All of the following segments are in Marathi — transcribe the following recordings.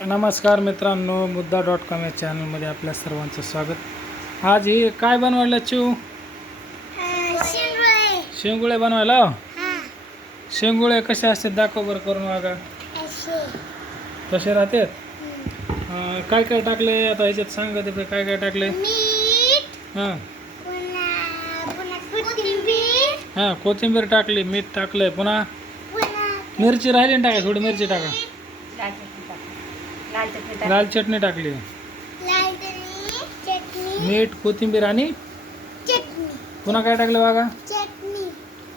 नमस्कार मित्रांनो, मुद्दा.com या चॅनलमध्ये आपल्या सर्वांचं स्वागत. आज हे काय बनवायला चिव? शेंगुळे बनवायला. शेंगुळे कसे असतात दाखव बरं करून बघा. कसे राहतात? काय काय टाकले आता ह्याच्यात सांगा ते काय काय टाकले. हां हां कोथिंबीर टाकली, मीठ टाकलंय, पुन्हा मिरची राहिली ना टाका, थोडी मिरची टाका. लाल चटणी टाकली, मीठ, कोथिंबीर आणि पुन्हा काय टाकलं बघा.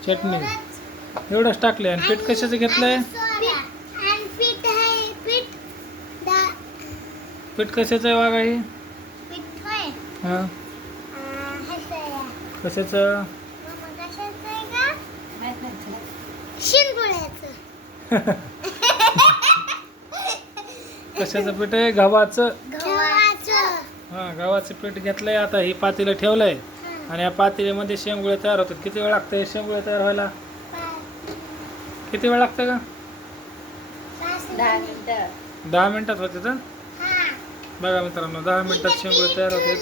चटणी एवढंच टाकले. आणि पीठ कशाचं घेतलंय? पीठ कशाचं आहे बघा हे? हां कशाचं? कशाचं पीठ आहे? गव्हाचं. हां गव्हाचं पीठ घेतलंय. आता ही पातेलं ठेवलंय आणि या पातेल्यामध्ये शेंगुळे तयार होतात. किती वेळ लागतं शेंगुळे तयार व्हायला? किती वेळ लागतं का? 10 मिनिटात होते तर बघा मित्रांनो, 10 मिनिटात शेंगुळे तयार होते.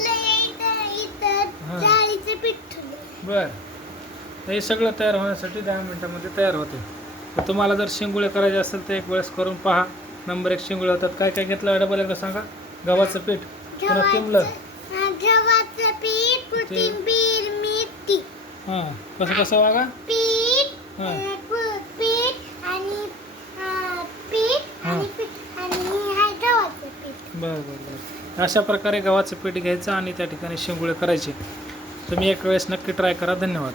बर, हे सगळं तयार होण्यासाठी 10 मिनिटामध्ये तयार होते. तर तुम्हाला जर शेंगुळे करायचे असेल तर एक वेळेस करून पहा. नंबर 1 शेंगुळे होतात. काय काय घेतलं डबल एकदा सांगा. गव्हाचं पीठ, पुन्हा तिंबलं, हां कसं कसं बघा. हां बरं बरं बरं, अशा प्रकारे गव्हाचं पीठ घ्यायचं आणि त्या ठिकाणी शेंगुळे करायचे. तुम्ही एक वेळेस नक्की ट्राय करा. धन्यवाद.